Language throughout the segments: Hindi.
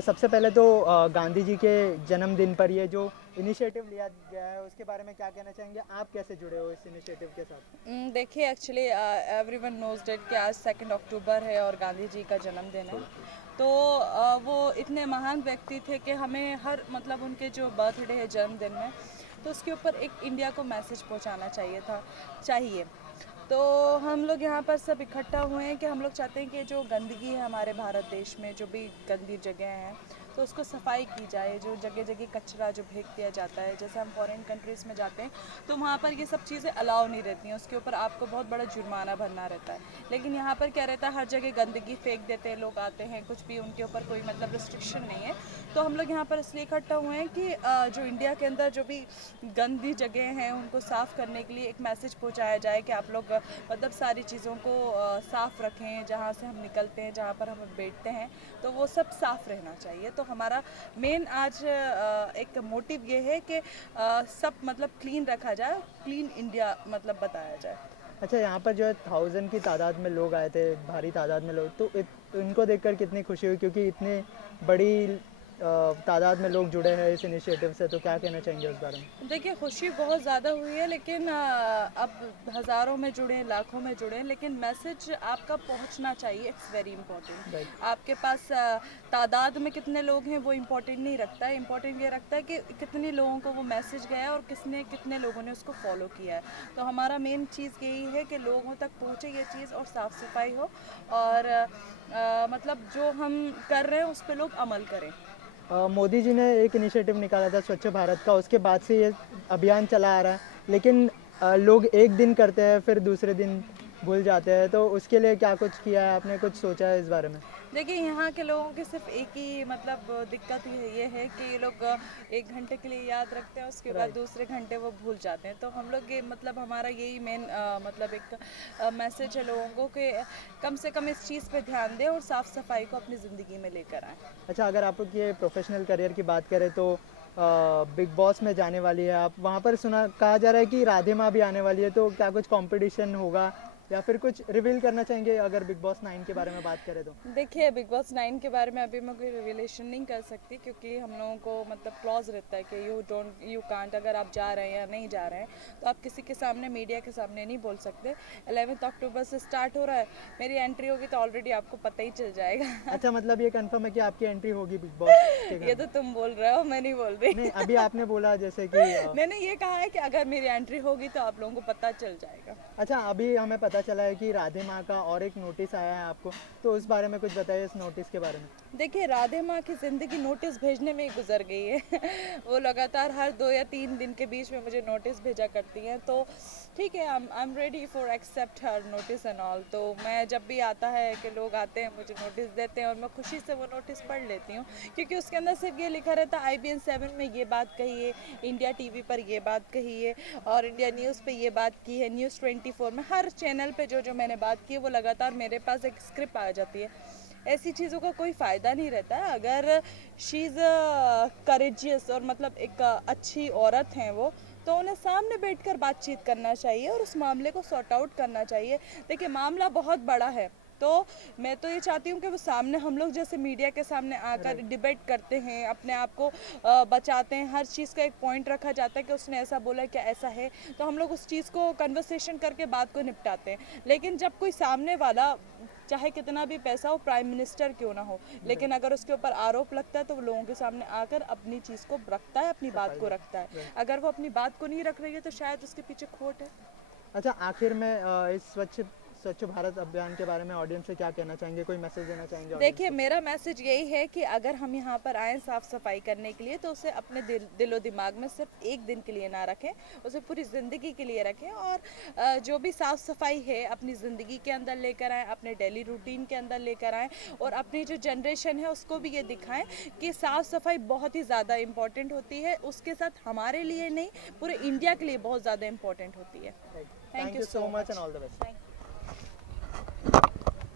सबसे पहले तो गांधी जी के जन्मदिन पर ये जो इनिशिएटिव लिया गया है उसके बारे में क्या कहना चाहेंगे? आप कैसे जुड़े हो इस इनिशिएटिव के साथ? देखिए एक्चुअली एवरीवन नोज डेट कि आज 2 अक्टूबर है और गांधी जी का जन्मदिन है। तो वो इतने महान व्यक्ति थे कि हमें हर मतलब उनके जो बर्थडे है जन्मदिन में, तो उसके ऊपर एक इंडिया को मैसेज पहुंचाना चाहिए। तो हम लोग यहाँ पर सब इकट्ठा हुए हैं कि हम लोग चाहते हैं कि जो गंदगी है हमारे भारत देश में, जो भी गंदी जगह हैं, तो उसको सफाई की जाए। जो जगह जगह कचरा जो फेंक दिया जाता है, जैसे हम फॉरेन कंट्रीज़ में जाते हैं तो वहाँ पर ये सब चीज़ें अलाउ नहीं रहती हैं, उसके ऊपर आपको बहुत बड़ा जुर्माना भरना रहता है। लेकिन यहाँ पर क्या रहता है, हर जगह गंदगी फेंक देते हैं, लोग आते हैं, कुछ भी उनके ऊपर कोई मतलब रिस्ट्रिक्शन नहीं है। तो हम लोग यहाँ पर इसलिए इकट्ठा हुए हैं कि जो इंडिया के अंदर जो भी गंदी जगह हैं उनको साफ़ करने के लिए एक मैसेज पहुँचाया जाए कि आप लोग मतलब सारी चीज़ों को साफ़ रखें, जहाँ से हम निकलते हैं, जहाँ पर हम बैठते हैं, तो वो सब साफ़ रहना चाहिए। तो हमारा मेन आज एक मोटिव ये है कि सब मतलब क्लीन रखा जाए, क्लीन इंडिया मतलब बताया जाए। अच्छा, यहाँ पर जो है 1000 की तादाद में लोग आए थे, भारी तादाद में लोग, तो इनको देखकर कितनी खुशी हुई क्योंकि इतनी बड़ी तादाद में लोग जुड़े हैं इस इनिशिएटिव से, तो क्या कहना चाहेंगे उस बारे में? देखिए खुशी बहुत ज़्यादा हुई है, लेकिन अब हज़ारों में जुड़े, लाखों में जुड़े, लेकिन मैसेज आपका पहुंचना चाहिए। It's very right. इंपॉर्टेंट। आपके पास तादाद में कितने लोग हैं वो इम्पोर्टेंट नहीं रखता है, इम्पोर्टेंट ये रखता है कि कितने लोगों को वो मैसेज गया और कितने लोगों ने उसको फॉलो किया है। तो हमारा मेन चीज़ यही है कि लोगों तक पहुँचे ये चीज़ और साफ़ सफाई हो, और मतलब जो हम कर रहे हैं उस पर लोग अमल करें। मोदी जी ने एक इनिशिएटिव निकाला था स्वच्छ भारत का, उसके बाद से ये अभियान चला आ रहा है, लेकिन लोग एक दिन करते हैं फिर दूसरे दिन भूल जाते हैं, तो उसके लिए क्या कुछ किया है आपने? कुछ सोचा है इस बारे में? देखिए यहाँ के लोगों की सिर्फ एक ही मतलब दिक्कत ये है कि ये लोग 1 घंटे के लिए याद रखते हैं, उसके बाद राइट। दूसरे घंटे वो भूल जाते हैं। तो हम लोग ये मतलब हमारा यही मेन मतलब एक मैसेज है लोगों को कि कम से कम इस चीज़ पे ध्यान दें और साफ़ सफाई को अपनी ज़िंदगी में लेकर आएँ। अच्छा, अगर आपके प्रोफेशनल करियर की बात करें तो बिग बॉस में जाने वाली है आप, वहाँ पर सुना कहा जा रहा है कि राधे माँ भी आने वाली है, तो क्या कुछ कंपटीशन होगा या फिर कुछ रिवील करना चाहेंगे अगर बिग बॉस 9 के बारे में बात करें तो? देखिए बिग बॉस 9 के बारे में अभी मैं कोई रिविलेशन नहीं कर सकती, क्योंकि हम लोगों को मतलब क्लॉज रहता है कि यू कांट, अगर आप जा रहे हैं या नहीं जा रहे हैं तो आप किसी के सामने, मीडिया के सामने नहीं बोल सकते। 11 अक्टूबर से स्टार्ट हो रहा है, मेरी एंट्री होगी तो ऑलरेडी आपको पता ही चल जाएगा। अच्छा, मतलब ये कंफर्म है कि आपकी एंट्री होगी बिग बॉस के घर ये में? तो तुम बोल रहे हो, मैं नहीं बोल रही। नहीं, अभी आपने बोला जैसे कि मैंने ये कहा है कि अगर मेरी एंट्री होगी तो आप लोगों को पता चल जाएगा। अच्छा, अभी हमें पता चला है कि राधे माँ का और एक नोटिस आया है आपको, तो उस बारे में कुछ बताइए, इस नोटिस के बारे में। देखिए राधे माँ की ज़िंदगी नोटिस भेजने में ही गुजर गई है। वो लगातार हर 2 या 3 दिन के बीच में मुझे नोटिस भेजा करती हैं, तो ठीक है, I am ready for accept हर नोटिस एंड ऑल। तो मैं जब भी आता है कि लोग आते हैं मुझे नोटिस देते हैं और मैं खुशी से वो नोटिस पढ़ लेती हूँ, क्योंकि उसके अंदर सिर्फ ये लिखा रहता है IBN 7 में ये बात कही है, इंडिया TV पर ये बात कही है, और इंडिया न्यूज़ पे ये बात की है, न्यूज़ 24 में, हर चैनल पे जो जो मैंने बात की है वो लगातार मेरे पास एक स्क्रिप्ट आ जाती है। ऐसी चीज़ों का कोई फ़ायदा नहीं रहता है। अगर शी इज़ करेजियस और मतलब एक अच्छी औरत हैं वो, तो उन्हें सामने बैठकर बातचीत करना चाहिए और उस मामले को सॉर्ट आउट करना चाहिए। देखिए मामला बहुत बड़ा है, तो मैं तो ये चाहती हूँ कि वो सामने हम लोग जैसे मीडिया के सामने आकर राइट। डिबेट करते हैं, अपने आप को बचाते हैं, हर चीज़ का एक पॉइंट रखा जाता है कि उसने ऐसा बोला, क्या ऐसा है, तो हम लोग उस चीज़ को कन्वर्सेशन करके बात को निपटाते हैं। लेकिन जब कोई सामने वाला, चाहे कितना भी पैसा हो, प्राइम मिनिस्टर क्यों ना हो, लेकिन अगर उसके ऊपर आरोप लगता है तो वो लोगों के सामने आकर अपनी चीज़ को रखता है, अपनी बात सफाई को है। रखता है। राइट। अगर वो अपनी बात को नहीं रख रही है तो शायद उसके पीछे खोट है। अच्छा, आखिर में इस स्वच्छ स्वच्छ भारत अभियान के बारे में ऑडियंस से क्या कहना चाहेंगे? कोई मैसेज देना चाहेंगे ऑडियंस देखिए को? मेरा मैसेज यही है कि अगर हम यहाँ पर आएँ साफ़ सफाई करने के लिए, तो उसे अपने दिलो दिमाग में सिर्फ एक दिन के लिए ना रखें, उसे पूरी ज़िंदगी के लिए रखें, और जो भी साफ़ सफाई है अपनी ज़िंदगी के अंदर लेकर आएँ, अपने डेली रूटीन के अंदर लेकर आएँ, और अपनी जो जनरेशन है उसको भी ये दिखाएं कि साफ़ सफाई बहुत ही ज़्यादा इम्पॉर्टेंट होती है, उसके साथ हमारे लिए नहीं, पूरे इंडिया के लिए बहुत ज़्यादा इम्पॉर्टेंट होती है। Thank thank you you so so much and much. All the best. Thank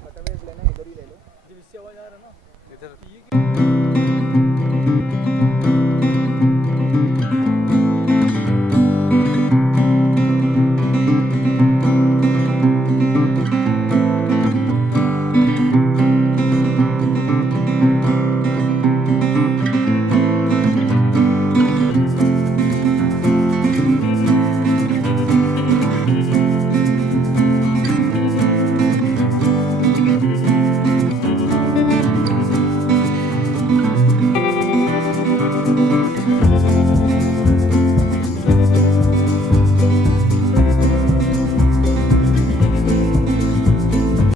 दस्तावेज लेना इधर ही ले लो। जी इससे आवाज आ रहा है ना इधर।